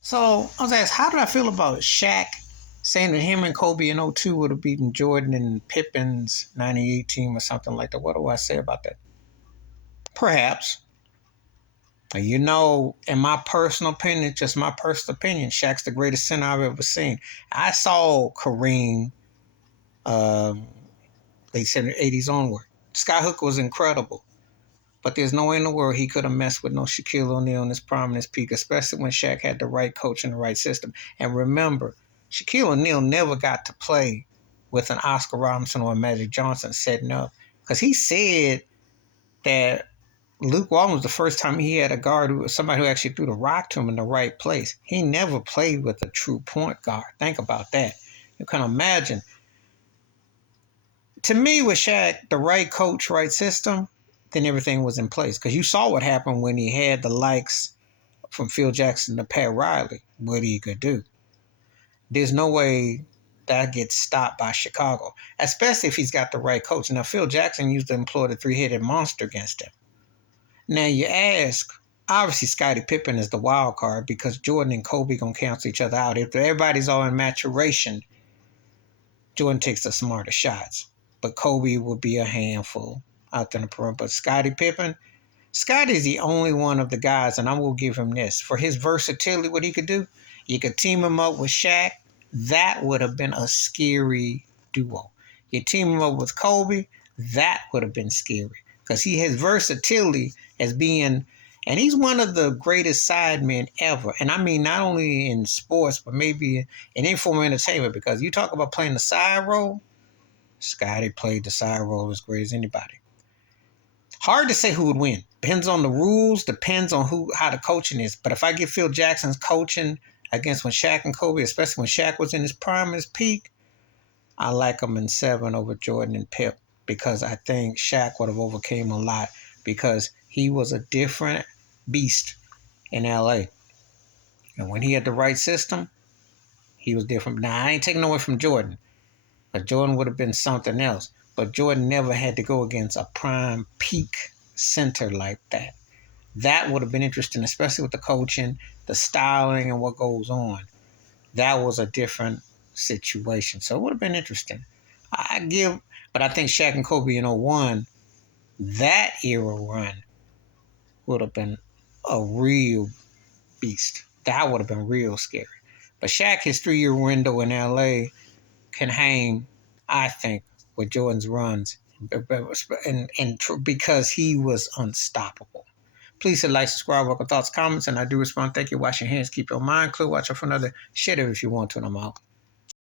So I was asked, how did I feel about Shaq saying that him and Kobe in '02 would have beaten Jordan and Pippen's '98 team or something like that? What do I say about that? Perhaps. In my personal opinion, just my personal opinion, Shaq's the greatest center I've ever seen. I saw Kareem, um, they said in the '80s onward. Skyhook was incredible. But there's no way in the world he could have messed with no Shaquille O'Neal in his prime and his peak, especially when Shaq had the right coach and the right system. And remember, Shaquille O'Neal never got to play with an Oscar Robinson or a Magic Johnson setting up. Because he said that Luke Walton was the first time he had a guard who was somebody who actually threw the rock to him in the right place. He never played with a true point guard. Think about that. You can imagine. To me, with Shaq, the right coach, right system, then everything was in place. Because you saw what happened when he had the likes from Phil Jackson to Pat Riley, what he could do. There's no way that gets stopped by Chicago, especially if he's got the right coach. Now, Phil Jackson used to employ the three-headed monster against him. Now, you ask, obviously, Scottie Pippen is the wild card because Jordan and Kobe going to cancel each other out. If everybody's all in maturation, Jordan takes the smarter shots. But Kobe will be a handful out there in the perimeter. But Scottie Pippen, Scotty's the only one of the guys, and I will give him this. For his versatility, what he could do, you could team him up with Shaq. That would have been a scary duo. You team him up with Kobe, that would have been scary. Because he has versatility as being, and he's one of the greatest side men ever. And I mean, not only in sports, but maybe in any form of entertainment. Because you talk about playing the side role, Scotty played the side role as great as anybody. Hard to say who would win. Depends on the rules, depends on how the coaching is. But if I give Phil Jackson's coaching against when Shaq and Kobe, especially when Shaq was in his prime, his peak, I like him in 7 over Jordan and Pip because I think Shaq would have overcame a lot because he was a different beast in LA. And when he had the right system, he was different. Now, I ain't taking away from Jordan, but Jordan would have been something else. But Jordan never had to go against a prime peak center like that. That would have been interesting, especially with the coaching, the styling, and what goes on. That was a different situation. So it would have been interesting. But I think Shaq and Kobe in '01, that era run would have been a real beast. That would have been real scary. But Shaq, his 3-year window in LA can hang, I think, with Jordan's runs, and because he was unstoppable. Please hit like, subscribe, welcome thoughts, comments, and I do respond. Thank you. Wash your hands, keep your mind clear, watch out for another. Share it if you want to, and I'm out.